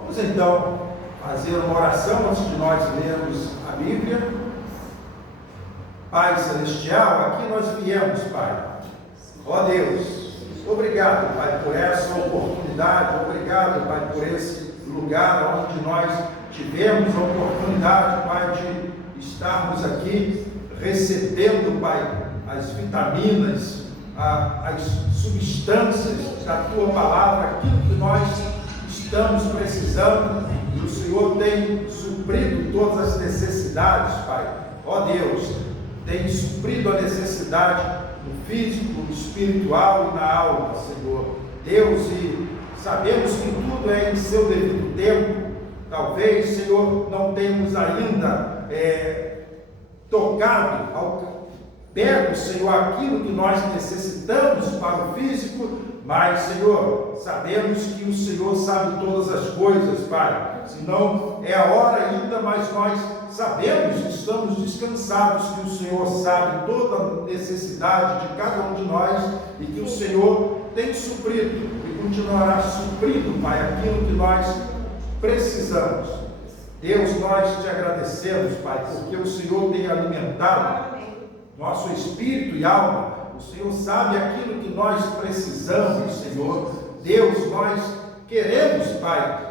Vamos então fazer uma oração antes de nós lermos a Bíblia. Pai Celestial, aqui nós viemos, Pai. Ó Deus, obrigado, Pai, por essa oportunidade, obrigado, Pai, por esse lugar onde nós tivemos a oportunidade, Pai, de estarmos aqui recebendo, Pai, as vitaminas, as substâncias da Tua Palavra, aquilo que nós estamos precisando, e o Senhor tem suprido todas as necessidades, Pai. Ó Deus, tem suprido a necessidade no físico, no espiritual e na alma, Senhor. Deus, e sabemos que tudo é em seu devido tempo. Talvez, Senhor, não tenhamos ainda pego, Senhor, aquilo que nós necessitamos para o físico, mas, Senhor, sabemos que o Senhor sabe todas as coisas, Pai. Se não é a hora ainda, mas nós sabemos, estamos descansados que o Senhor sabe toda a necessidade de cada um de nós e que o Senhor tem suprido e continuará suprindo, Pai, aquilo que nós precisamos. Deus, nós te agradecemos, Pai, porque o Senhor tem alimentado nosso espírito e alma. O Senhor sabe aquilo que nós precisamos, Senhor. Deus, nós queremos, Pai,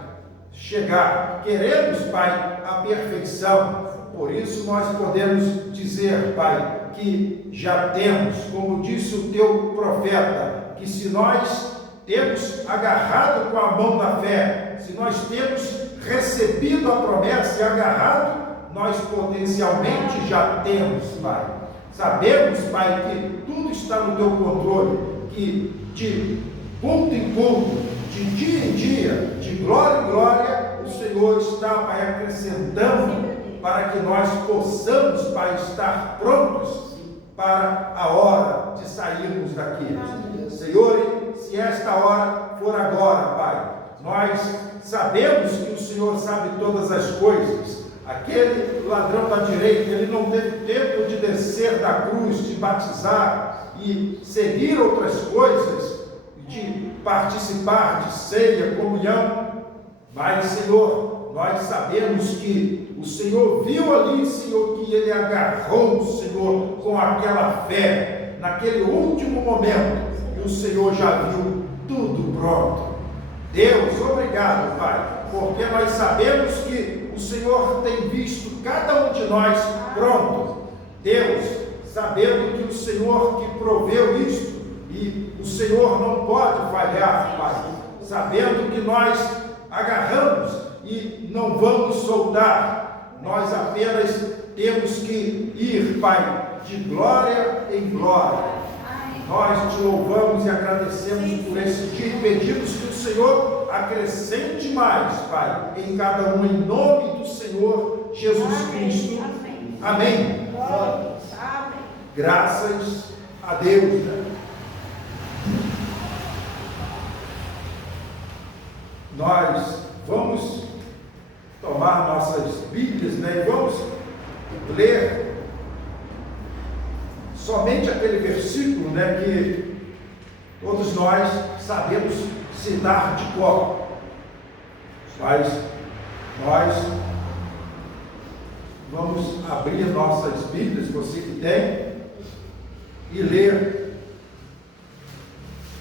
chegar, queremos, Pai, a perfeição. Por isso nós podemos dizer, Pai, que já temos, como disse o teu profeta, que se nós temos agarrado com a mão da fé, se nós temos recebido a promessa e agarrado, nós potencialmente já temos, Pai. Sabemos, Pai, que tudo está no teu controle, que de culto em culto, de dia em dia, de glória em glória, o Senhor está, Pai, acrescentando para que nós possamos, Pai, estar prontos para a hora de sairmos daqui. Senhor, se esta hora for agora, Pai, nós sabemos que o Senhor sabe todas as coisas. Aquele ladrão da direita, ele não teve tempo de descer da cruz, de batizar e seguir outras coisas, de participar de ceia, comunhão. Mas, Senhor, nós sabemos que o Senhor viu ali, Senhor, que ele agarrou o Senhor com aquela fé, naquele último momento, e o Senhor já viu tudo pronto. Deus, obrigado, Pai, porque nós sabemos que o Senhor tem visto cada um de nós pronto. Deus, sabendo que o Senhor que proveu isto, e o Senhor não pode falhar, Pai, sabendo que nós agarramos e não vamos soltar, nós apenas temos que ir, Pai, de glória em glória. Nós te louvamos e agradecemos por esse dia e pedimos que o Senhor acrescente mais, Pai, em cada um, em nome do Senhor Jesus Cristo. Amém. Graças a Deus. Nós vamos tomar nossas Bíblias, né, e vamos ler somente aquele versículo, né, que todos nós sabemos citar de cor. Mas nós vamos abrir nossas Bíblias, você que tem, e ler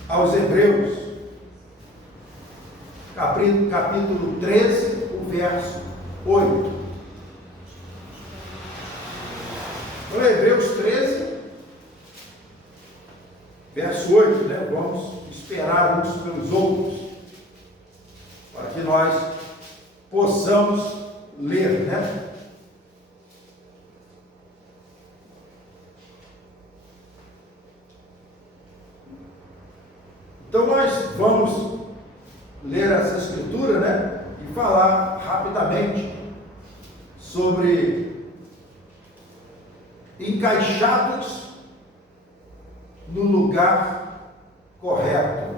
aos Hebreus, capítulo 13, o verso 8. Então, Hebreus 13, verso 8, né? Vamos esperar uns pelos outros, para que nós possamos ler, né? Então nós vamos ler essa escritura, né? E falar rapidamente sobre encaixados no lugar correto.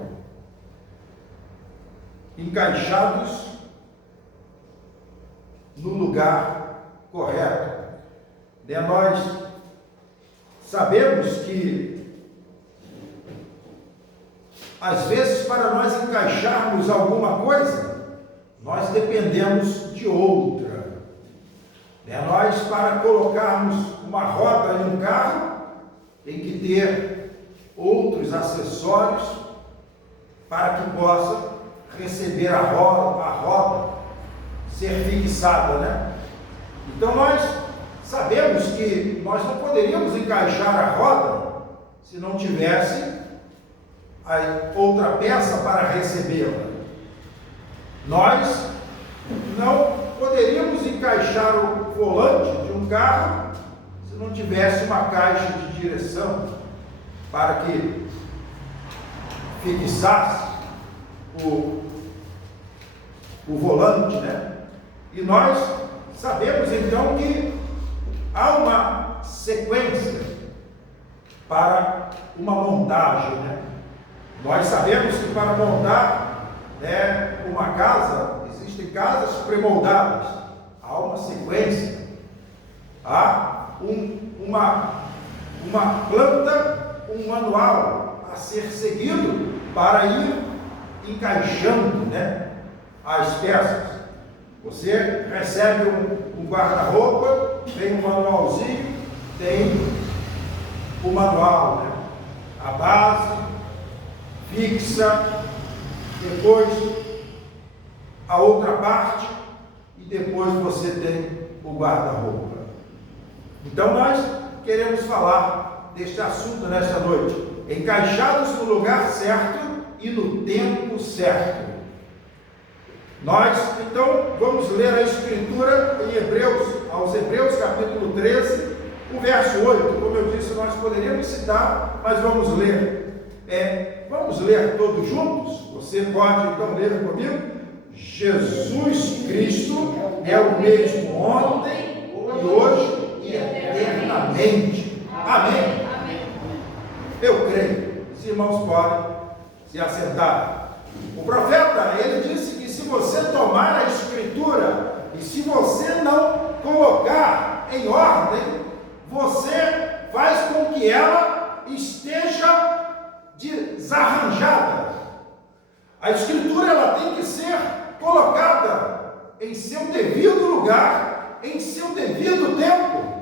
Encaixados no lugar correto. Nós sabemos que às vezes, para nós encaixarmos alguma coisa, nós dependemos de outra. Nós, para colocarmos uma roda em um carro, tem que ter outros acessórios para que possa receber a roda ser fixada, né? Então nós sabemos que nós não poderíamos encaixar a roda se não tivesse a outra peça para recebê-la. Nós não poderíamos encaixar o volante de um carro se não tivesse uma caixa de direção para que fixasse o volante, né? E nós sabemos então que há uma sequência para uma montagem, né? Nós sabemos que para montar, né, uma casa, existem casas pré-moldadas, há uma sequência, há uma planta, um manual a ser seguido para ir encaixando, né, as peças. Você recebe um guarda-roupa, tem um manualzinho, tem o manual, né? A base, fixa, depois a outra parte e depois você tem o guarda-roupa. Então nós queremos falar deste assunto nesta noite, encaixados no lugar certo e no tempo certo. Nós, então, vamos ler a Escritura em aos Hebreus, capítulo 13, o verso 8. Como eu disse, nós poderíamos citar, mas vamos ler. Vamos ler todos juntos? Você pode, então, ler comigo? Jesus Cristo é o mesmo ontem, e hoje e eternamente. Amém? Eu creio. Os irmãos podem se assentar. O profeta, ele disse que se você tomar a Escritura e se você não colocar em ordem, você faz com que ela esteja desarranjada. A Escritura, ela tem que ser colocada em seu devido lugar, em seu devido tempo.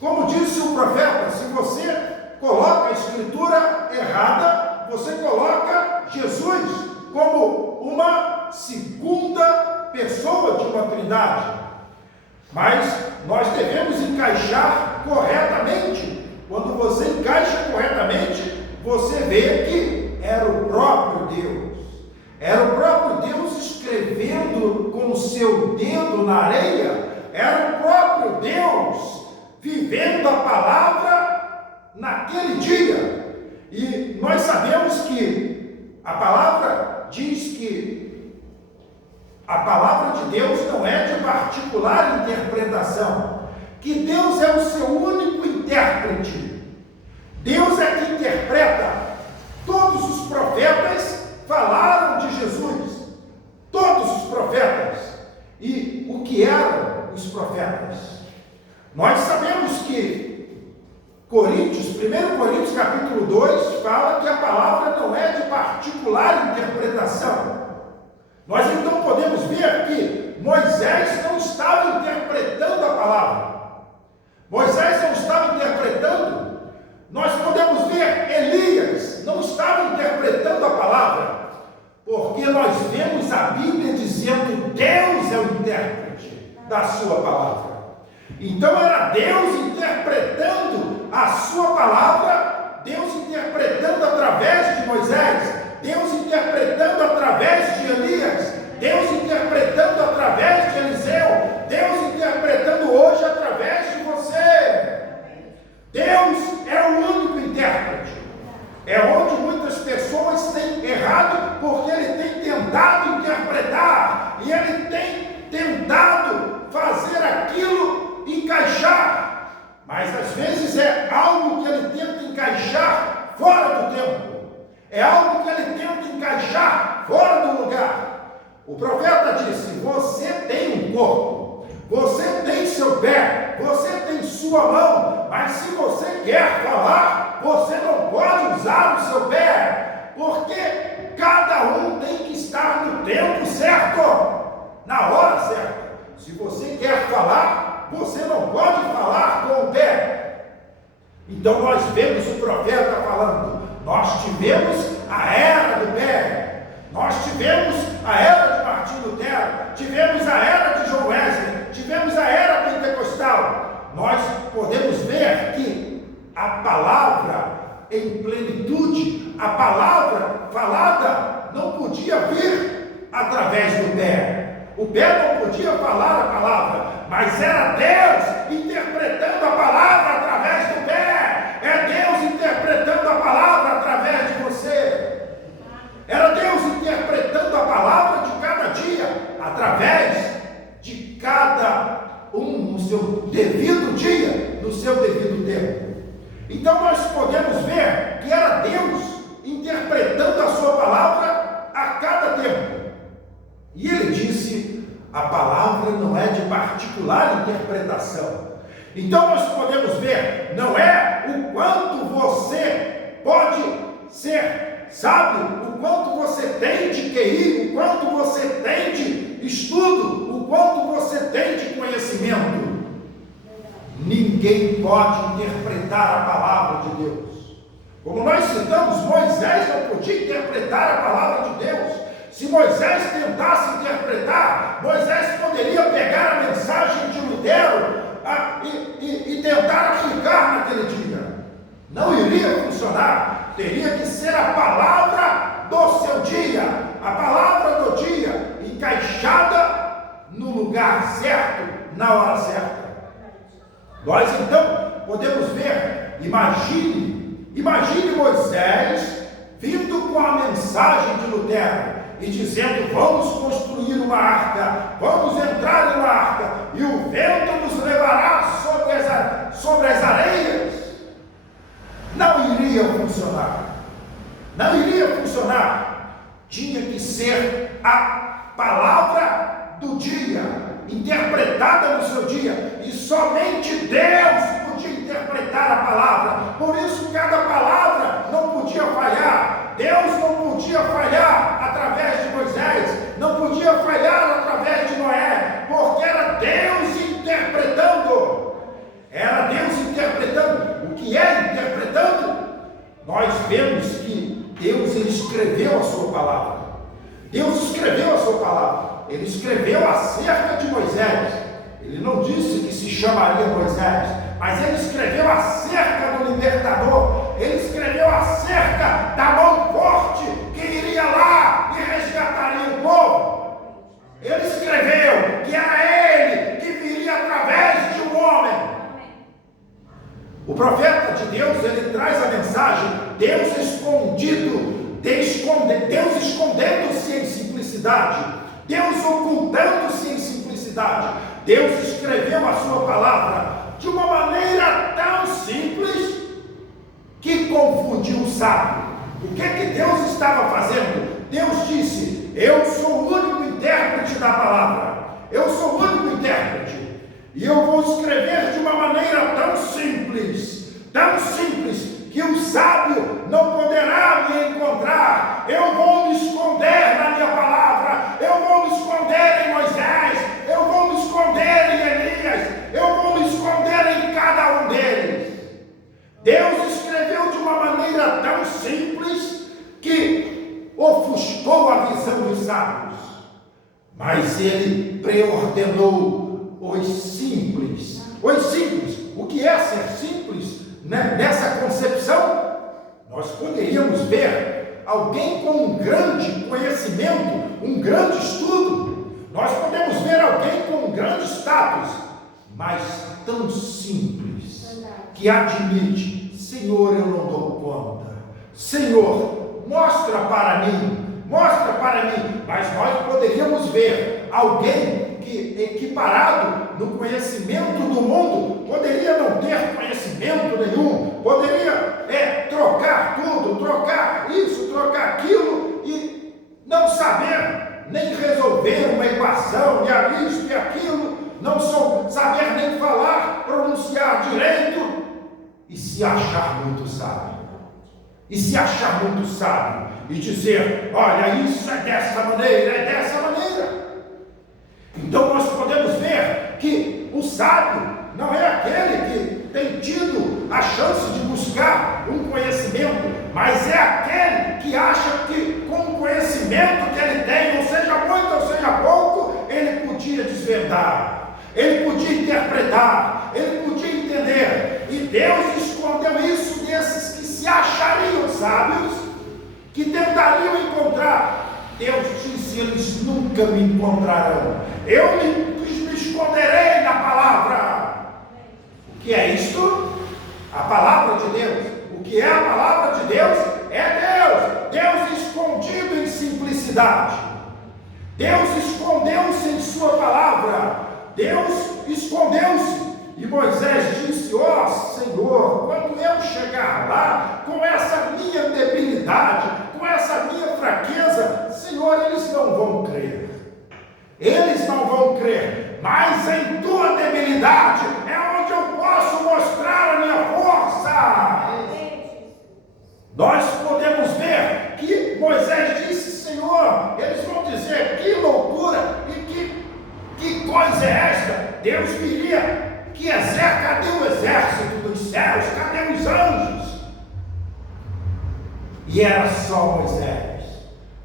Como disse o profeta, se você coloca a Escritura errada, você coloca Jesus como uma segunda pessoa de uma Trindade. Mas nós devemos encaixar corretamente. Quando você encaixa corretamente, você vê que era o próprio Deus. Era o próprio Deus escrevendo com o seu dedo na areia. Era o próprio Deus vivendo a palavra naquele dia. E nós sabemos que a palavra diz que a palavra de Deus não é de particular interpretação, que Deus é o seu único intérprete. Deus é que interpreta. Todos os profetas falaram de Jesus. Todos os profetas. E o que eram os profetas? Nós sabemos que 1 Coríntios capítulo 2 fala que a palavra não é de particular interpretação. Nós então podemos ver que Moisés não estava interpretando a palavra. Moisés não estava interpretando. Nós podemos ver Elias não estava interpretando a palavra, porque nós vemos a Bíblia dizendo Deus é o intérprete da sua palavra. Então era Deus interpretando a sua palavra, Deus interpretando através de Moisés, Deus interpretando através de Elias, Deus interpretando através de Eliseu, Deus interpretando hoje através de você. Deus é o único intérprete. É onde muitas pessoas têm errado, porque ele tem tentado interpretar, e ele tem tentado fazer aquilo encaixar, mas às vezes é algo que ele tenta encaixar fora do tempo, é algo que ele tenta encaixar fora do lugar. O profeta disse: você tem um corpo, você tem seu pé, você tem sua mão, mas se você quer falar, você não pode usar o seu pé, porque cada um tem que estar no tempo certo. Então nós vemos o profeta falando, nós tivemos a era do pé, nós tivemos a era de Martim Lutero, tivemos a era de John Wesley, tivemos a era pentecostal. Nós podemos ver que a palavra em plenitude, a palavra falada não podia vir através do pé. O pé não podia falar a palavra, mas era Deus interpretando a palavra através do pé. É Deus interpretando a palavra através de você. Era Deus interpretando a palavra de cada dia, através de cada um no seu devido dia, no seu devido tempo. Então nós podemos ver que era Deus interpretando a sua palavra a cada tempo. E ele disse, a palavra não é de particular interpretação. Então nós podemos ver, não é o quanto você pode ser sábio, o quanto você tem de QI, o quanto você tem de estudo, o quanto você tem de conhecimento. Ninguém pode interpretar a palavra de Deus. Como nós citamos, Moisés não podia interpretar a palavra de Deus. Se Moisés tentasse interpretar, Moisés poderia pegar a mensagem de Lutero e tentar aplicar naquele dia. Não iria funcionar. Teria que ser a palavra do seu dia, a palavra do dia, encaixada no lugar certo, na hora certa. Nós então podemos ver, imagine Moisés vindo com a mensagem de Lutero e dizendo, vamos construir uma arca, vamos entrar em uma arca, e o vento nos levará sobre as areias. Não iria funcionar. Não iria funcionar. Tinha que ser a palavra do dia, interpretada no seu dia, e somente Deus podia interpretar a palavra. Por isso cada palavra não podia falhar. Deus não podia falhar através de Moisés, não podia falhar através de Noé, porque era Deus interpretando. Era Deus interpretando. O que é interpretando? Nós vemos que Deus ele escreveu a sua palavra. Deus escreveu a sua palavra. Ele escreveu acerca de Moisés. Ele não disse que se chamaria Moisés, mas ele escreveu acerca do libertador. Ele escreveu acerca da mão forte que iria lá e resgataria o povo. Ele escreveu que era ele que viria através de um homem. O profeta de Deus, ele traz a mensagem, Deus escondendo-se em simplicidade, Deus ocultando-se em simplicidade. Deus escreveu a sua palavra de uma maneira tão simples que confundiu o sábio. O que Deus estava fazendo? Deus disse, eu sou o único intérprete da palavra, eu sou o único intérprete. E eu vou escrever de uma maneira tão simples, que o sábio não poderá me encontrar. Eu vou me esconder na minha palavra, eu vou me esconder em Moisés, eu vou me esconder em Elias, eu vou me esconder em cada um deles. Deus escreveu de uma maneira tão simples que ofuscou a visão dos sábios, mas ele preordenou os simples. O que é ser simples? Nessa concepção, nós poderíamos ver alguém com um grande conhecimento, um grande estudo. Nós podemos ver alguém com um grande status, mas tão simples, que admite, Senhor, eu não dou conta. Senhor, mostra para mim. Mas nós poderíamos ver alguém que, equiparado no conhecimento do mundo, poderia não ter conhecimento nenhum, poderia trocar tudo, trocar isso, trocar aquilo, e não saber nem resolver uma equação, e isto e aquilo, não saber nem falar, pronunciar direito, e se achar muito sábio. E dizer, olha, isso é dessa maneira, Então nós podemos ver que o sábio não é aquele que tem tido a chance de buscar um conhecimento, mas é aquele que acha que com o conhecimento que ele tem, ou seja muito ou seja pouco, ele podia desvendar, ele podia interpretar, ele podia entender. E Deus escondeu isso desses que se achariam sábios, que tentariam encontrar. Deus disse: eles nunca me encontrarão. Eu me esconderei na palavra. O que é isto? A palavra de Deus. O que é a palavra de Deus? É Deus. Deus escondido em simplicidade. Deus escondeu-se em sua palavra. Deus escondeu-se. E Moisés disse: ó Senhor, quando eu chegar lá, com essa minha debilidade, com essa minha fraqueza, Senhor, eles não vão crer. Eles não vão crer. Mas em tua debilidade é onde eu posso mostrar a minha força. Nós podemos ver que Moisés disse: Senhor, eles vão dizer, que loucura e que coisa é esta? Deus viria. Cadê o exército dos céus? Cadê os anjos? E era só Moisés.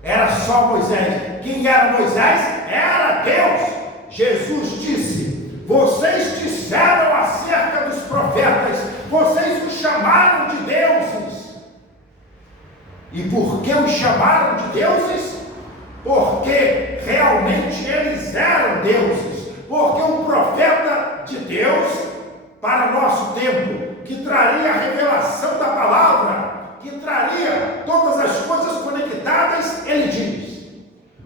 Era só Moisés. Quem era Moisés? Era Deus. Jesus disse: vocês disseram acerca dos profetas, vocês os chamaram de deuses. E por que os chamaram de deuses? Porque realmente eles eram deuses. Porque um profeta de Deus, para nosso tempo, que traria a revelação da palavra, que traria todas as coisas conectadas, ele diz: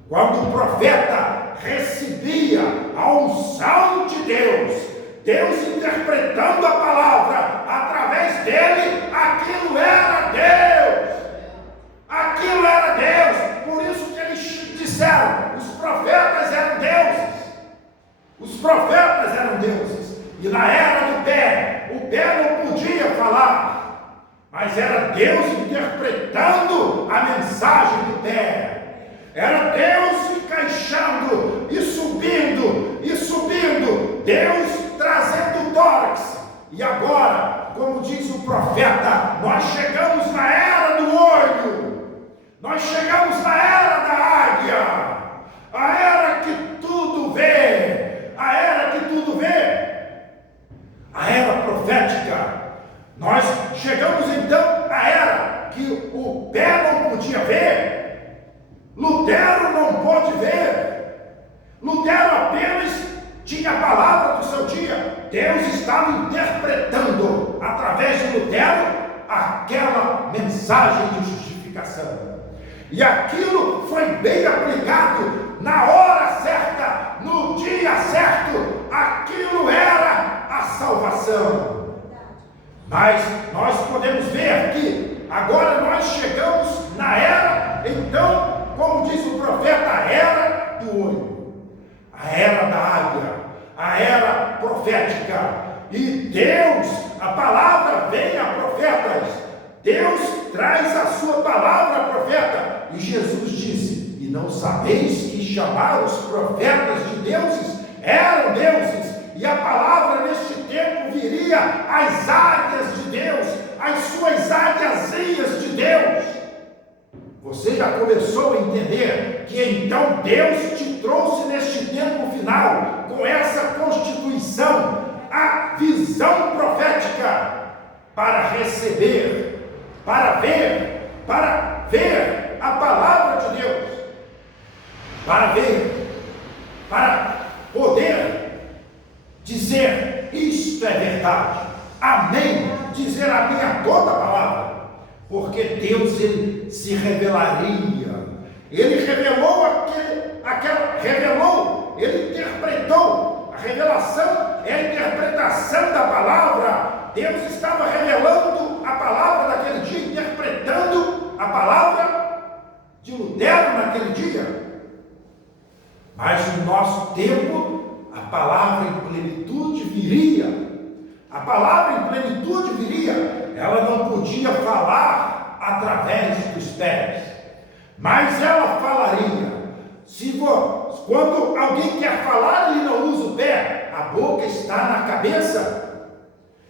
quando o profeta recebia a unção de Deus, Deus interpretando a palavra através dele, aquilo era Deus. Aquilo era Deus. Por isso que eles disseram: os profetas eram deuses. Os profetas eram deuses. E na era do pé, o pé não podia falar, mas era Deus interpretando a mensagem do pé. Era Deus encaixando e subindo e subindo. Deus trazendo o tórax. E agora, como diz o profeta, nós chegamos na era do olho. Nós chegamos na era da águia. A era que tudo vê. A era que tudo vê. A era profética. Nós chegamos então à era que o pé não podia ver. Lutero não pôde ver. Lutero apenas tinha a palavra do seu dia. Deus estava interpretando através de Lutero aquela mensagem de justificação. E aquilo foi bem aplicado na hora certa, no dia certo. Aquilo era a salvação. Mas nós podemos ver que agora nós chegamos na era, então, como diz o profeta, a era do olho, a era da águia, a era profética. E Deus, a palavra vem a profetas. Deus traz a sua palavra a profeta. E Jesus disse: e não sabeis que chamar os profetas de deuses? Eram deuses. E a palavra neste tempo viria as águias de Deus, as suas águiazinhas de Deus. Você já começou a entender que então Deus te trouxe neste tempo final, com essa constituição, a visão profética, para receber, para ver a palavra de Deus, para ver, para poder dizer: isto é verdade, amém, dizer amém a toda a palavra, porque Deus, ele se revelaria, ele revelou ele interpretou. A revelação é a interpretação da palavra. Deus estava revelando a palavra naquele dia, interpretando a palavra de Lutero naquele dia. Mas no nosso tempo, a palavra em plenitude viria. A palavra em plenitude viria. Ela não podia falar através dos pés, mas ela falaria. Quando alguém quer falar, ele não usa o pé, a boca está na cabeça.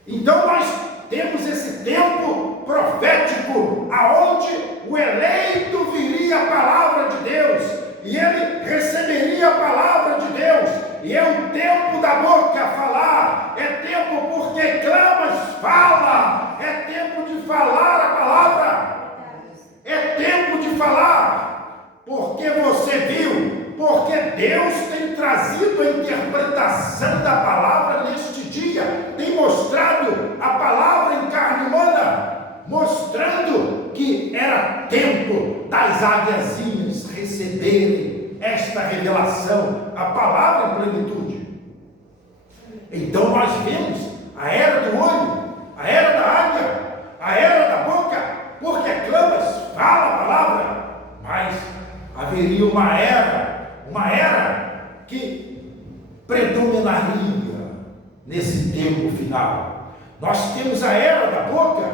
Então nós temos esse tempo profético, aonde o eleito viria a palavra de Deus, e ele receberia a palavra de Deus, e é o tempo da boca falar, é tempo porque clamas, fala, é tempo de falar a palavra, é tempo de falar, porque você viu, porque Deus tem trazido a interpretação da palavra neste dia, tem mostrado a palavra em carne humana, mostrando que era tempo das águiazinhas receberem esta revelação, a palavra em plenitude. Então nós vemos a era do olho, a era da águia, a era da boca, porque clamas, fala a palavra, mas haveria uma era que predominaria nesse tempo final. Nós temos a era da boca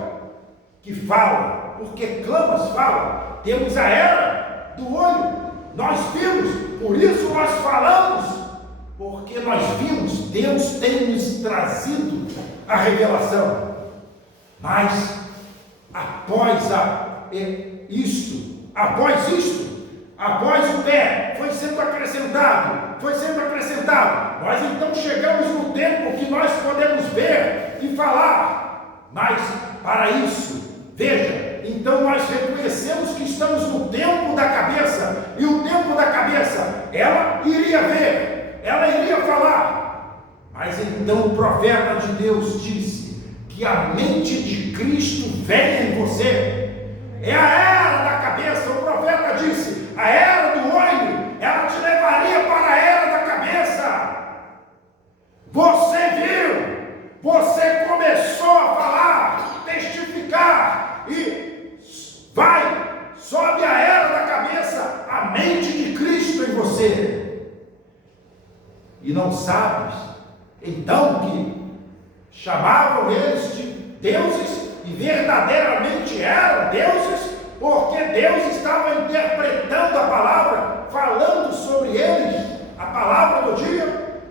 que fala, porque clamas, fala. Temos a era do olho, nós vimos, por isso nós falamos, porque nós vimos, Deus tem nos trazido a revelação. Mas após o pé foi sendo acrescentado, nós então chegamos no tempo que nós podemos ver e falar, mas para isso, veja, então nós reconhecemos que estamos no tempo da cabeça, e o tempo da cabeça, ela iria ver, ela iria falar, mas então o profeta de Deus disse que a mente de Cristo vem em você, é a era da cabeça. O profeta disse, a era do olho, ela te levaria para a era da cabeça. Você viu, você começou a falar, testificar, e sobe a era da cabeça, a mente de Cristo em você. E não sabes, então, que chamavam eles de deuses, e verdadeiramente eram deuses, porque Deus estava interpretando a palavra, falando sobre eles, a palavra do dia.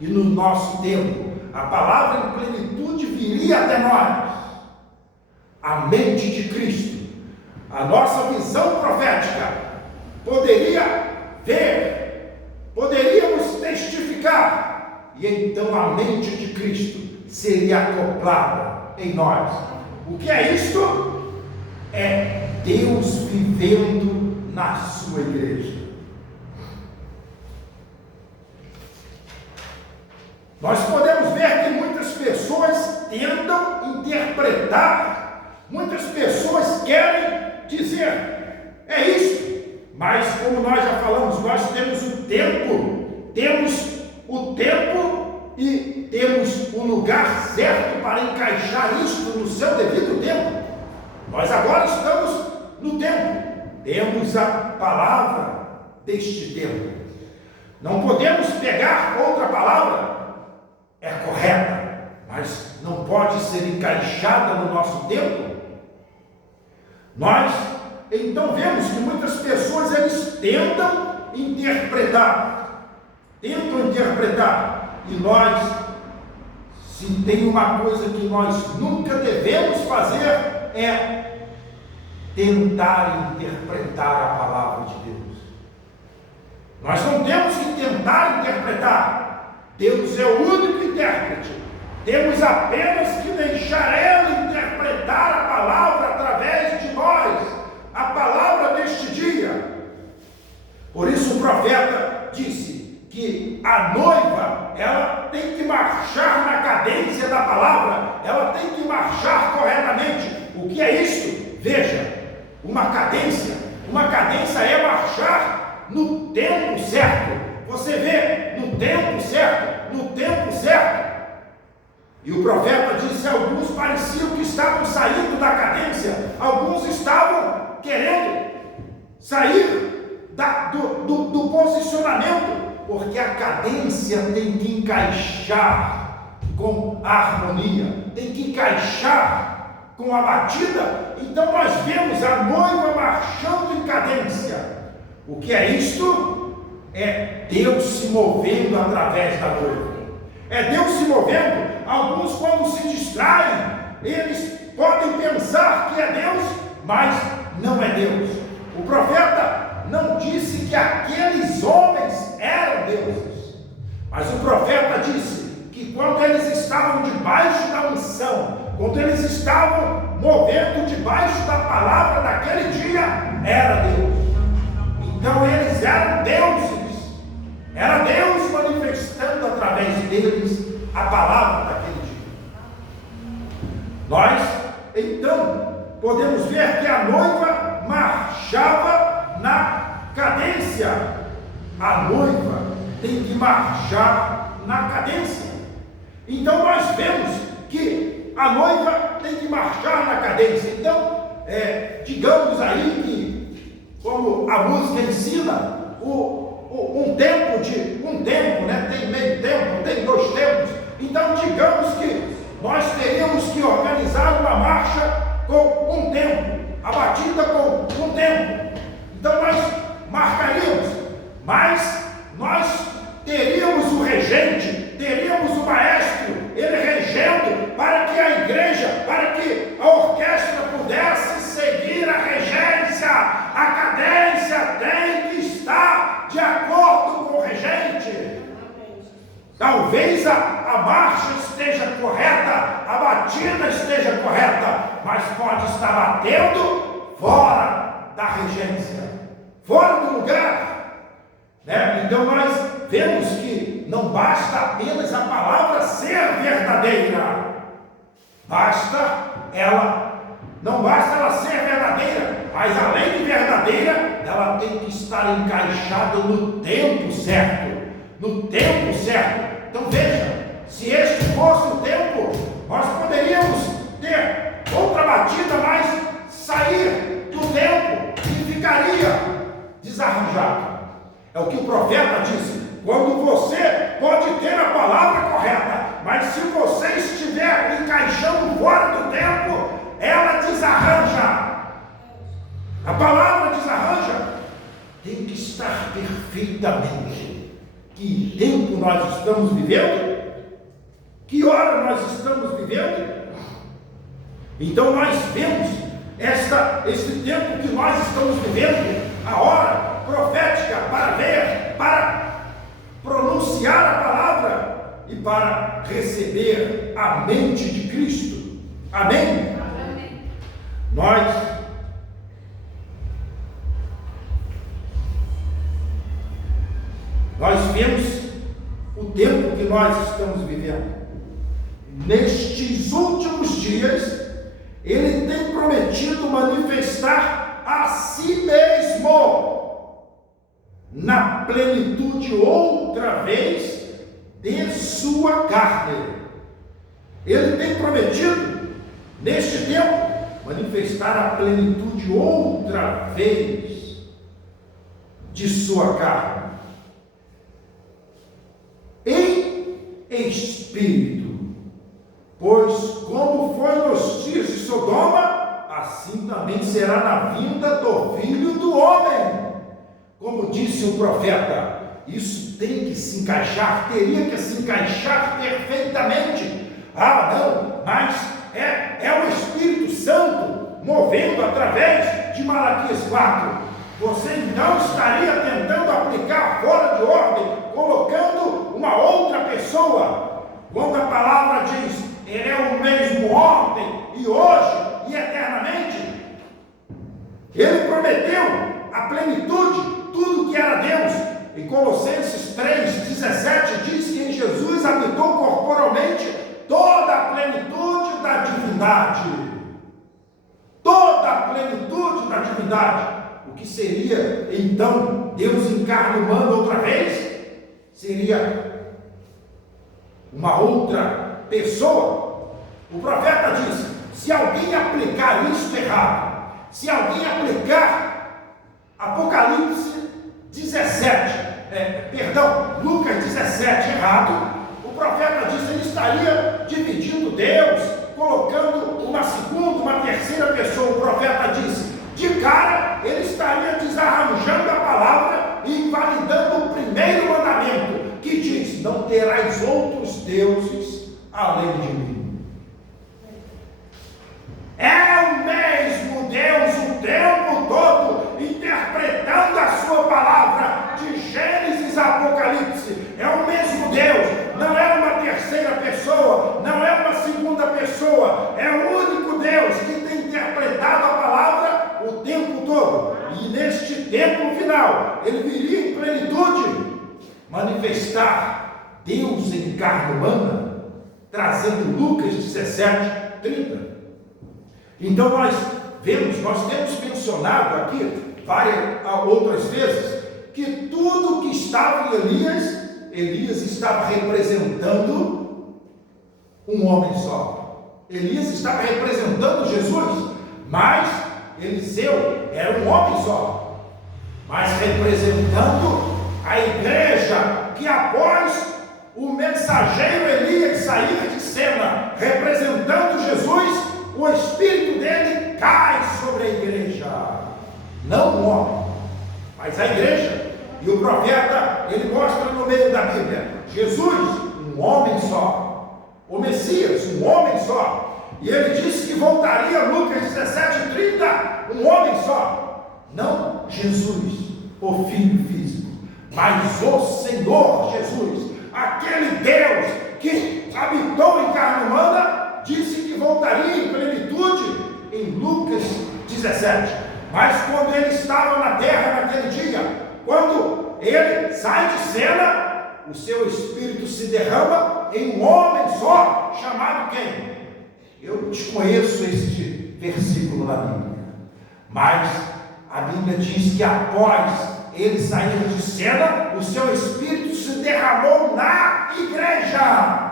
E no nosso tempo, a palavra em plenitude viria até nós, a mente de Cristo, a nossa visão profética, poderia ver, poderíamos testificar, e então a mente de Cristo seria acoplada em nós. O que é isto? É Deus vivendo na sua igreja. Nós podemos ver que muitas pessoas tentam interpretar, muitas pessoas querem dizer, é isso, mas como nós já falamos, nós temos o tempo e temos o lugar certo para encaixar isto no seu devido tempo. Nós agora estamos no tempo, temos a palavra deste tempo. Não podemos pegar outra palavra, é correta, mas não pode ser encaixada no nosso tempo. Nós então vemos que muitas pessoas eles tentam interpretar, e nós, se tem uma coisa que nós nunca devemos fazer, é tentar interpretar a palavra de Deus. Nós não temos que tentar interpretar, Deus é o único intérprete, temos apenas que deixar Ele interpretar a palavra através de nós, a palavra deste dia. Por isso o profeta disse que a noiva, ela tem que marchar na cadência da palavra, ela tem que marchar corretamente. O que é isso? Veja, uma cadência é marchar no tempo certo. Você vê, no tempo certo. E o profeta disse, alguns pareciam que estavam saindo da cadência, alguns estavam querendo sair do posicionamento, porque a cadência tem que encaixar com a harmonia, tem que encaixar com a batida. Então nós vemos a noiva marchando em cadência. O que é isto? É Deus se movendo através da noiva, é Deus se movendo. Alguns, quando se distraem, eles podem pensar que é Deus, mas não é Deus. O profeta não disse que aqueles homens eram deuses, mas o profeta disse que quando eles estavam debaixo da unção, quando eles estavam movendo debaixo da palavra daquele dia, era Deus. Então eles eram deuses, era Deus manifestando através deles a palavra daquele dia. Nós, então, podemos ver que a noiva marchava na cadência. A noiva tem que marchar na cadência. Então nós vemos que a noiva tem que marchar na cadência. Então, digamos aí que, como a música ensina, um tempo, né? Tem meio tempo, tem 2 tempos. Então, digamos que nós teríamos que organizar uma marcha com um tempo, a batida com um tempo. Então nós marcaríamos, mas nós teríamos o regente, teríamos o maestro, ele regendo para que a igreja, para que a orquestra pudesse seguir a regência. A cadência tem que estar de acordo com o regente. Talvez a marcha esteja correta, a batida esteja correta, mas pode estar batendo fora da regência, fora do lugar, né? Então nós vemos que não basta apenas a palavra ser verdadeira, não basta ela ser verdadeira, mas além de verdadeira, ela tem que estar encaixada no tempo certo, no tempo certo. Então veja, se este fosse o tempo, nós poderíamos ter outra batida, mas sair do tempo e ficaria desarranjado. É o que o profeta disse: quando você pode ter a palavra correta, mas se você estiver encaixando fora do tempo, ela desarranja. A palavra desarranja. Tem que estar perfeitamente. Que tempo nós estamos vivendo? Que hora nós estamos vivendo? Então nós vemos esse tempo que nós estamos vivendo, a hora profética para ver, para pronunciar a palavra e para receber a mente de Cristo. Amém? Amém. Nós vemos o tempo que nós estamos vivendo. Nestes últimos dias, Ele tem prometido manifestar a si mesmo na plenitude outra vez de sua carne. Ele tem prometido, neste tempo, manifestar a plenitude outra vez de sua carne. Em espírito, pois como foi nos dias de Sodoma, assim também será na vinda do Filho do Homem. Como disse o profeta, isso tem que se encaixar, teria que se encaixar perfeitamente. Não, mas é o Espírito Santo movendo através de Malaquias 4. Você não estaria tentando aplicar fora de ordem, colocando uma outra pessoa, quando a palavra diz: Ele é o mesmo ontem e hoje e eternamente. Ele prometeu a plenitude, tudo que era Deus. Em Colossenses 3,17 diz que em Jesus habitou corporalmente toda a plenitude da divindade. Toda a plenitude da divindade. O que seria então Deus em carne humana outra vez? Seria uma outra pessoa. O profeta diz: se alguém aplicar isso errado, se alguém aplicar Apocalipse 17, Lucas 17 errado, o profeta diz que ele estaria dividindo Deus, colocando uma segunda, uma terceira pessoa. O profeta disse: de cara, ele estaria desarranjando a palavra e invalidando o primeiro mandamento, que diz: diz: não terás outros deuses além de mim. É o mesmo Deus o tempo todo, interpretando a sua palavra, de Gênesis a Apocalipse. É o mesmo Deus, não é uma terceira pessoa, não é uma segunda pessoa, é o único Deus que tem interpretado a palavra o tempo todo. E neste tempo final, ele viria em plenitude manifestar Deus em carne humana, trazendo Lucas 17, 30. Então nós temos mencionado aqui várias outras vezes, que tudo que estava em Elias estava representando um homem só. Elias estava representando Jesus, mas Eliseu era um homem só, mas representando a igreja, que após o mensageiro Elias sair de cena, representando Jesus, o Espírito dele cai sobre a igreja, não o homem, mas a igreja. E o profeta, ele mostra no meio da Bíblia, Jesus, um homem só, o Messias, um homem só, e ele disse que voltaria, Lucas 17:30, um homem só, não Jesus, o Filho físico, mas o Senhor Jesus, aquele Deus que habitou em carne humana, disse que voltaria em plenitude em Lucas 17. Mas quando ele estava na terra naquele dia, quando ele sai de cena, o seu Espírito se derrama em um homem só, chamado quem? Eu desconheço este versículo na Bíblia, mas a Bíblia diz que após ele sair de cena, o seu Espírito se derramou na igreja.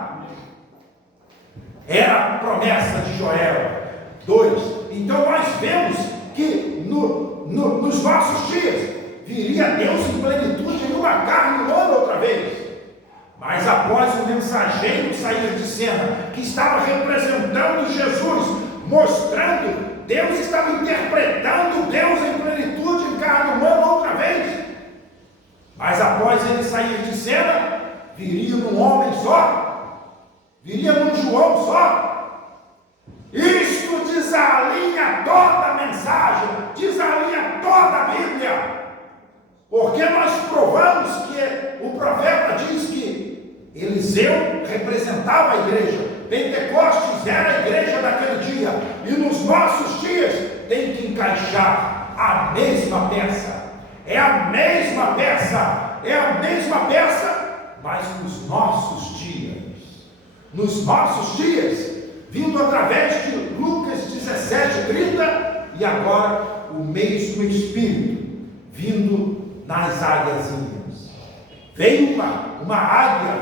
Era a promessa de Joel 2. Então nós vemos que nos nossos dias viria Deus em plenitude em uma carne humana outra vez. Mas após o mensageiro sair de cena, que estava representando Jesus, mostrando, Deus estava interpretando Deus em plenitude em carne humana outra vez. Mas após ele sair de cena, viria num homem só, viria num João só. Isto desalinha toda a mensagem, desalinha toda a Bíblia, porque nós provamos que o profeta diz que Eliseu representava a igreja, Pentecostes era a igreja daquele dia, e nos nossos dias tem que encaixar a mesma peça. É a mesma peça, é a mesma peça, mas nos nossos dias, vindo através de Lucas 17:30, e agora o mesmo Espírito vindo nas águiazinhas. Veio uma águia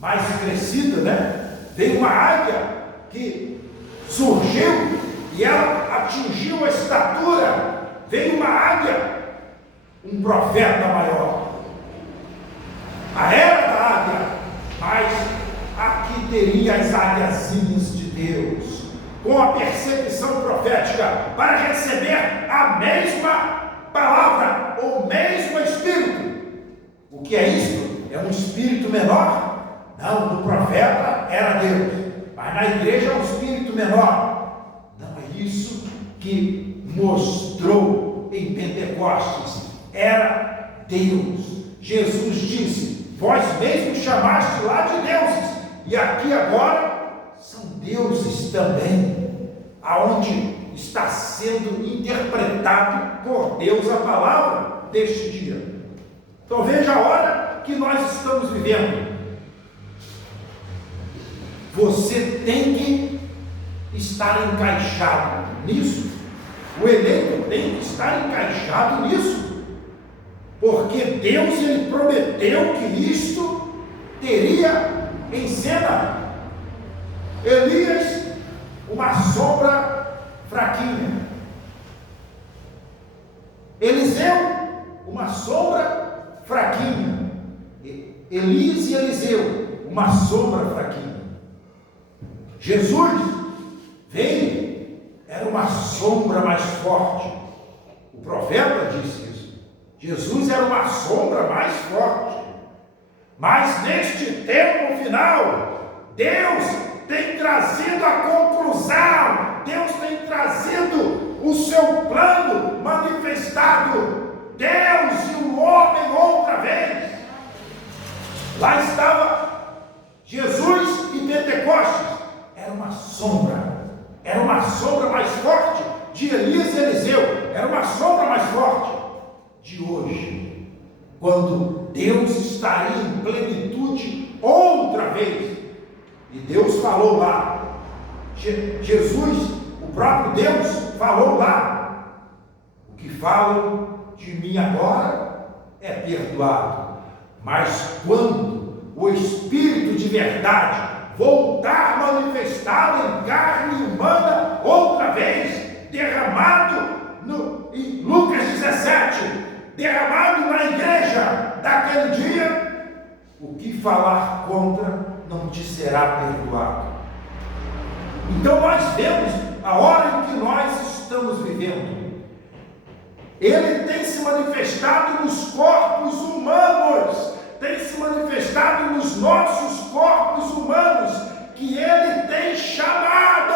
mais crescida, né? Veio uma águia que surgiu e ela atingiu a estatura. Veio uma águia, um profeta maior. A era da águia, mas aqui teria as águiazinhas de Deus, com a percepção profética, para receber a mesma palavra, o mesmo Espírito. O que é isso? É um espírito menor? Não, no profeta era Deus, mas na igreja é um espírito menor. Não é isso que mostrou em Pentecostes, era Deus. Jesus disse: vós mesmos chamaste lá de deuses, e aqui agora são deuses também, aonde está sendo interpretado por Deus a palavra deste dia. Então veja a hora que nós estamos vivendo. Você tem que estar encaixado nisso. O eleito tem que estar encaixado nisso, porque Deus, ele prometeu que isto teria em cena. Elias, uma sombra fraquinha. Eliseu, uma sombra fraquinha. Elias e Eliseu, uma sombra fraquinha. Jesus veio, era uma sombra mais forte. O profeta disse isso. Jesus era uma sombra mais forte. Mas neste tempo final, Deus tem trazido a conclusão, Deus tem trazido o seu plano manifestado. Deus e o homem outra vez. Lá estava Jesus e Pentecostes. Era uma sombra mais forte de Elias e Eliseu. Era uma sombra mais forte de hoje, quando Deus estaria em plenitude outra vez. E Deus falou lá, Jesus, o próprio Deus, falou lá: o que falam de mim agora é perdoado, mas quando o Espírito de verdade voltar manifestado em carne humana outra vez, derramado em Lucas 17, derramado na igreja daquele dia, o que falar contra não te será perdoado. Então nós vemos a hora em que nós estamos vivendo. Ele tem se manifestado nos corpos humanos, tem se manifestado nos nossos corpos humanos, que Ele tem chamado.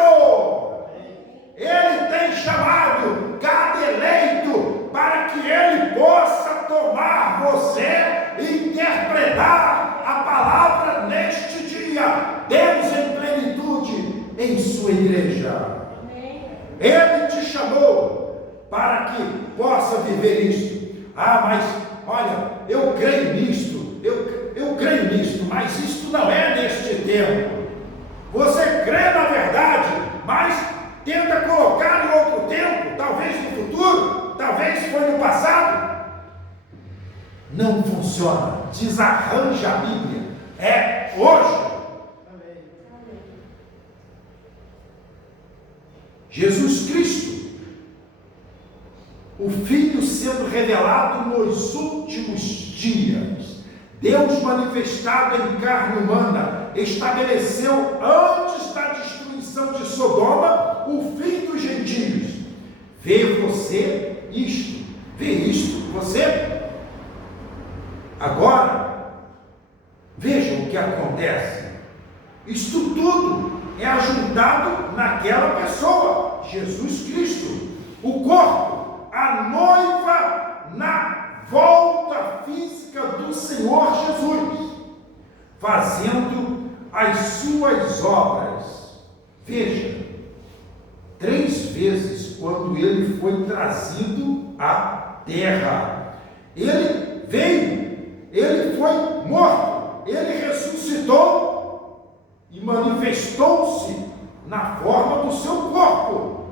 Ele tem chamado cada eleito para que Ele possa tomar você e interpretar a palavra neste dia. Deus em plenitude em sua igreja. Ele te chamou para que possa viver isto. Ah, mas olha, eu creio nisto, eu creio nisto, mas isto não é neste tempo. Você crê na verdade, mas tenta colocar em outro tempo, talvez no futuro, talvez foi no passado. Não funciona. Desarranja a Bíblia. É hoje. Jesus Cristo, o Filho sendo revelado nos últimos dias, Deus manifestado em carne humana, estabeleceu antes da destruição de Sodoma o fim dos gentios. Vê você isto? Vê isto? Você? Agora, vejam o que acontece. Isto tudo é ajuntado naquela pessoa, Jesus Cristo, o corpo, a noiva na volta física do Senhor Jesus, fazendo as suas obras. Veja, 3 vezes quando ele foi trazido à terra, ele veio, ele foi morto, ele ressuscitou e manifestou-se na forma do seu corpo,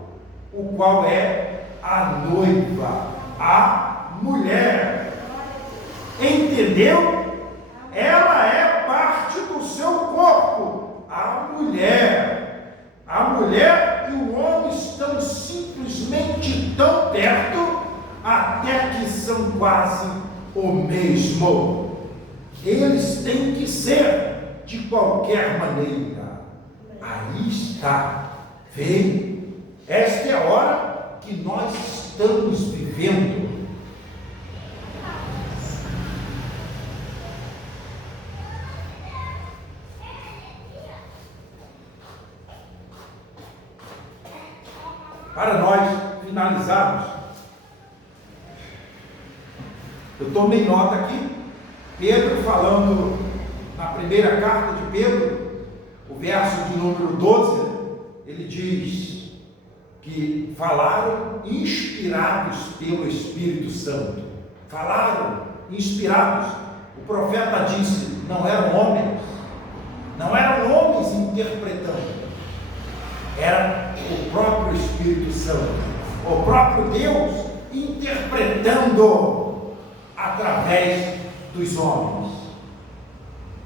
o qual é a noiva, a mulher. Entendeu? Ela é parte do seu corpo, a mulher. A mulher e o homem estão simplesmente tão perto, até que são quase o mesmo. Eles têm que ser de qualquer maneira. Aí está. Vem. Esta é a hora que nós estamos vivendo. Para nós finalizarmos, eu tomei nota aqui, Pedro falando na primeira carta de Pedro, o verso de número 12, ele diz que falaram inspirados pelo Espírito Santo. Falaram inspirados. O profeta disse: não eram homens interpretando, era o próprio Espírito Santo, o próprio Deus interpretando através dos homens.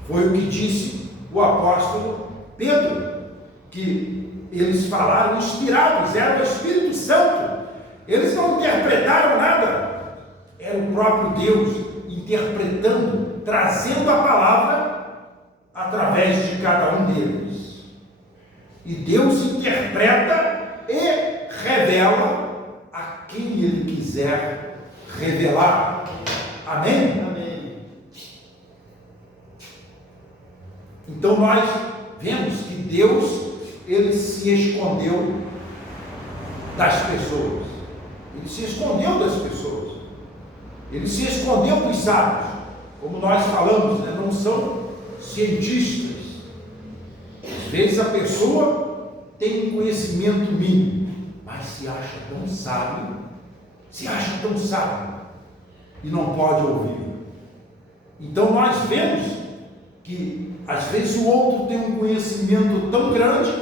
Foi o que disse o apóstolo Pedro, que eles falaram inspirados, era o Espírito Santo. Eles não interpretaram nada, era o próprio Deus interpretando, trazendo a palavra através de cada um deles. E Deus interpreta e revela a quem Ele quiser revelar. Amém? Amém. Então nós vemos que Deus, ele se escondeu das pessoas. Ele se escondeu das pessoas. Ele se escondeu dos sábios. Como nós falamos, né? Não são cientistas. Às vezes a pessoa tem um conhecimento mínimo, mas se acha tão sábio, e não pode ouvir. Então nós vemos que às vezes o outro tem um conhecimento tão grande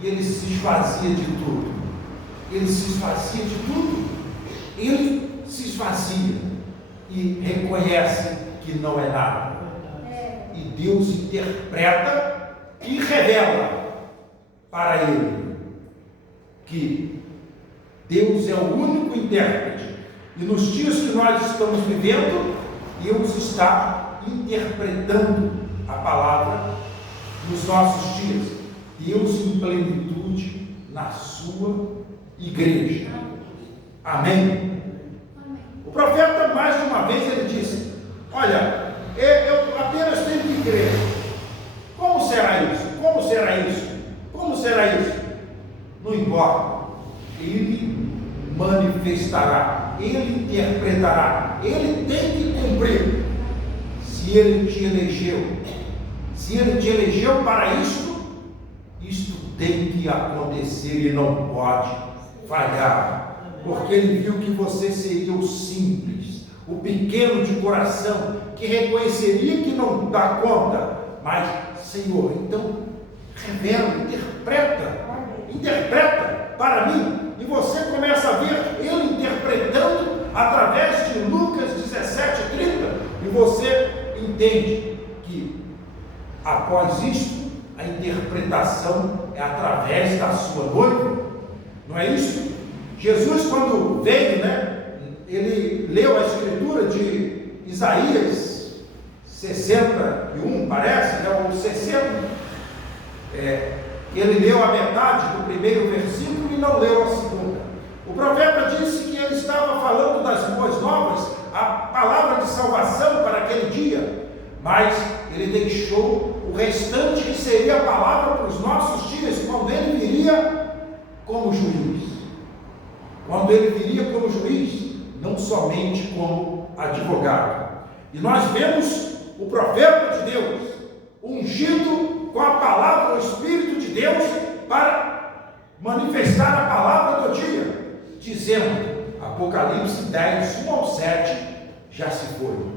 e ele se esvazia de tudo. Ele se esvazia e reconhece que não é nada. E Deus interpreta e revela para ele que Deus é o único intérprete. E nos dias que nós estamos vivendo, Deus está interpretando a palavra nos nossos dias. Deus em plenitude na sua igreja. Amém? O profeta, mais de uma vez, ele disse: olha, eu apenas tenho que crer. Como será isso? Como será isso? Como será isso? Não importa. Ele manifestará, ele interpretará, ele tem que cumprir. Se ele te elegeu para isto tem que acontecer e não pode falhar, porque ele viu que você seria o simples, o pequeno de coração, que reconheceria que não dá conta, mas Senhor, então revela, interpreta para mim. E você começa a ver ele interpretando através de Lucas 17:30, e você entende que após isto a interpretação é através da sua noiva. Não é isso? Jesus, quando veio, ele leu a escritura de Isaías 61, parece, ou 60. Ele leu a metade do primeiro versículo e não leu a segunda. O profeta disse que ele estava falando das boas novas, a palavra de salvação para aquele dia, mas ele deixou o restante, que seria a palavra para os nossos dias, quando ele viria como juiz. Quando ele viria como juiz, não somente como advogado. E nós vemos o profeta de Deus ungido com a palavra do Espírito de Deus para manifestar a palavra do dia, dizendo, Apocalipse 10, 1-7, já se foi.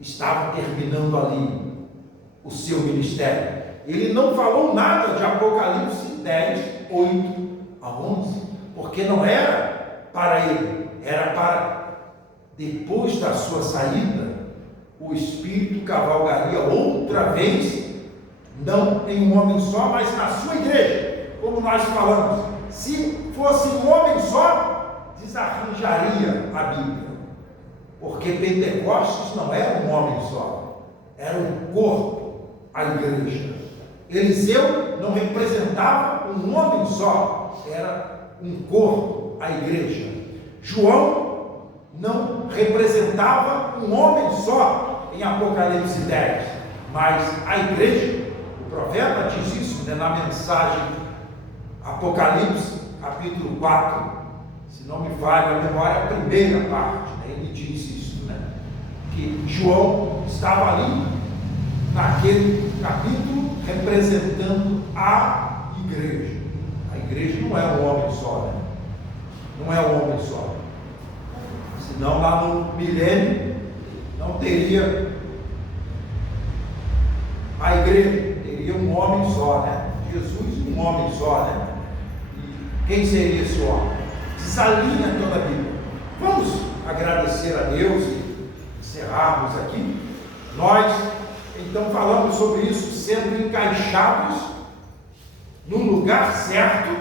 Estava terminando ali o seu ministério. Ele não falou nada de Apocalipse 10, 8-11, porque não era para ele, era para depois da sua saída, o Espírito cavalgaria outra vez, não em um homem só, mas na sua igreja, como nós falamos. Se fosse um homem só, desarranjaria a Bíblia, porque Pentecostes não era um homem só, era um corpo, a igreja. Eliseu não representava um homem só, era um corpo, a igreja. João não representava um homem só em Apocalipse 10, mas a igreja. O profeta diz isso, na mensagem Apocalipse capítulo 4, se não me falha a memória, a primeira parte, ele diz isso, que João estava ali naquele capítulo representando a igreja. A igreja não é um homem só, não é um homem só, senão lá no milênio não teria a igreja, teria um homem só, Jesus, um homem só, E quem seria esse homem? Desalinha toda a Bíblia. Vamos agradecer a Deus e encerrarmos aqui. Nós então falamos sobre isso, sendo encaixados no lugar certo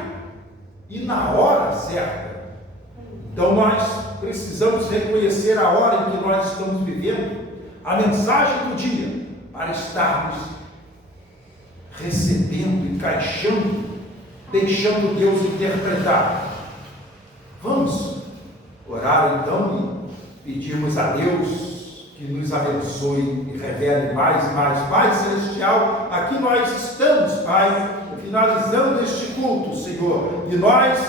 e na hora certa. Então nós precisamos reconhecer a hora em que nós estamos vivendo, a mensagem do dia, para estarmos recebendo, encaixando, deixando Deus interpretar. Vamos orar então e pedirmos a Deus que nos abençoe e revele mais e mais. Pai Celestial, aqui nós estamos, Pai, finalizando este culto, Senhor, e nós,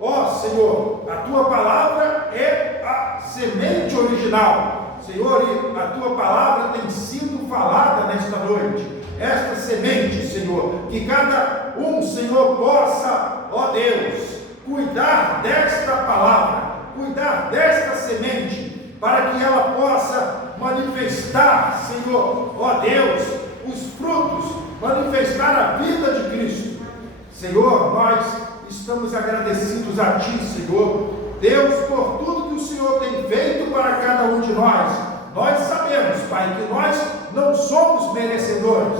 ó Senhor, a Tua palavra é a semente original, Senhor, e a Tua palavra tem sido falada nesta noite, esta semente, Senhor, que cada um, Senhor, possa, ó Deus, cuidar desta palavra, cuidar desta semente, para que ela possa manifestar, Senhor, ó Deus, os frutos, manifestar a vida de Cristo. Senhor, nós estamos agradecidos a Ti, Senhor, Deus, por tudo que o Senhor tem feito para cada um de nós. Nós sabemos, Pai, que nós não somos merecedores,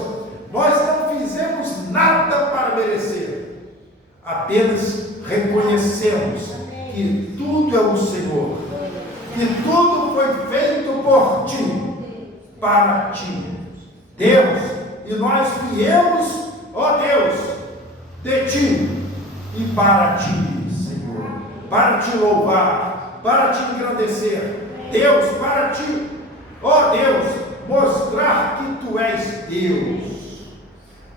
nós não fizemos nada para merecer, apenas reconhecemos que tudo é o Senhor, que tudo foi feito por Ti, para Ti, Deus, e nós viemos, ó Deus, de Ti e para Ti, Senhor, para Te louvar, para Te engrandecer, Deus, para Te, ó Deus, mostrar que Tu és Deus.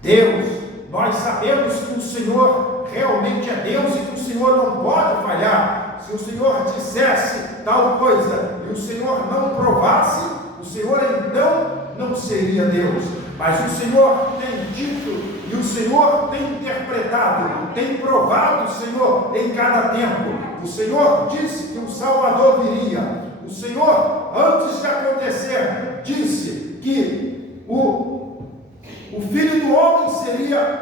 Deus, nós sabemos que o Senhor realmente é Deus e que o Senhor não pode falhar. Se o Senhor dissesse tal coisa e o Senhor não provasse, o Senhor então não seria Deus. Mas o Senhor tem dito e o Senhor tem interpretado, tem provado, Senhor, em cada tempo. O Senhor disse que o Salvador viria. O Senhor, antes de acontecer, disse que o Filho do Homem seria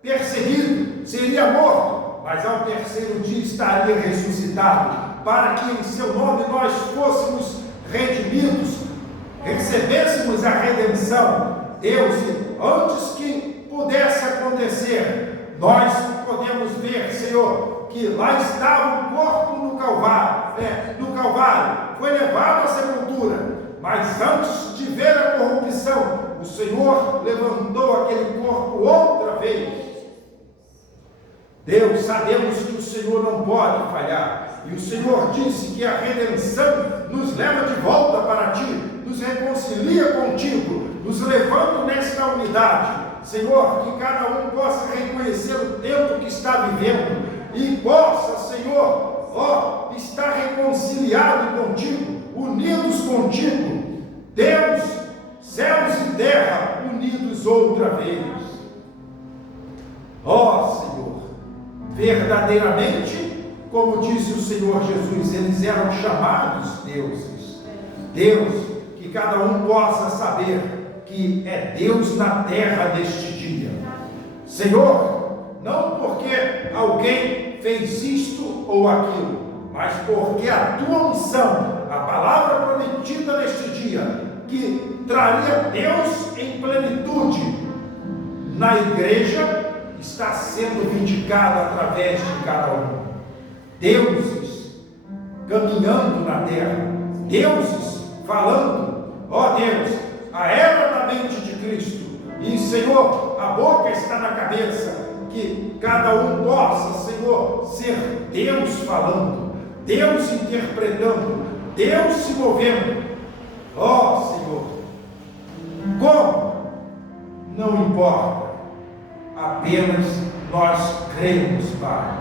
perseguido, seria morto, mas ao terceiro dia estaria ressuscitado, para que em seu nome nós fôssemos redimidos, recebêssemos a redenção. Deus, antes que pudesse acontecer, nós podemos ver, Senhor, que lá estava o corpo no Calvário, foi levado à sepultura, mas antes de ver a corrupção, o Senhor levantou aquele corpo outra vez. Deus, sabemos que o Senhor não pode falhar, e o Senhor disse que a redenção nos leva de volta para Ti, nos reconcilia contigo, nos levando nesta unidade. Senhor, que cada um possa reconhecer o tempo que está vivendo e possa, Senhor, ó, estar reconciliado contigo, unidos contigo. Deus, céus e terra unidos outra vez. Ó Senhor, verdadeiramente, como disse o Senhor Jesus, eles eram chamados deuses. Deus, que cada um possa saber que é Deus na terra deste dia. Senhor, não porque alguém fez isto ou aquilo, mas porque a Tua unção, a palavra prometida neste dia, que traria Deus em plenitude na igreja, está sendo vindicada através de cada um. Deuses caminhando na terra, deuses falando, ó Deus, a era da mente de Cristo, e Senhor, a boca está na cabeça, que cada um possa, Senhor, ser Deus falando, Deus interpretando, Deus se movendo. Ó Senhor, como? Não importa, apenas nós cremos, Pai,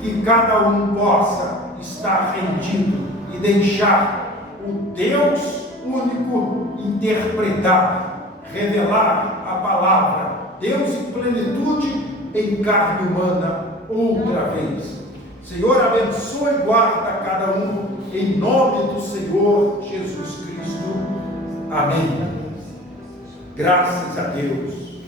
que cada um possa estar rendido e deixar o Deus único interpretar, revelar a palavra, Deus em plenitude em carne humana outra vez. Senhor, abençoe e guarda cada um em nome do Senhor Jesus Cristo. Amém. Graças a Deus.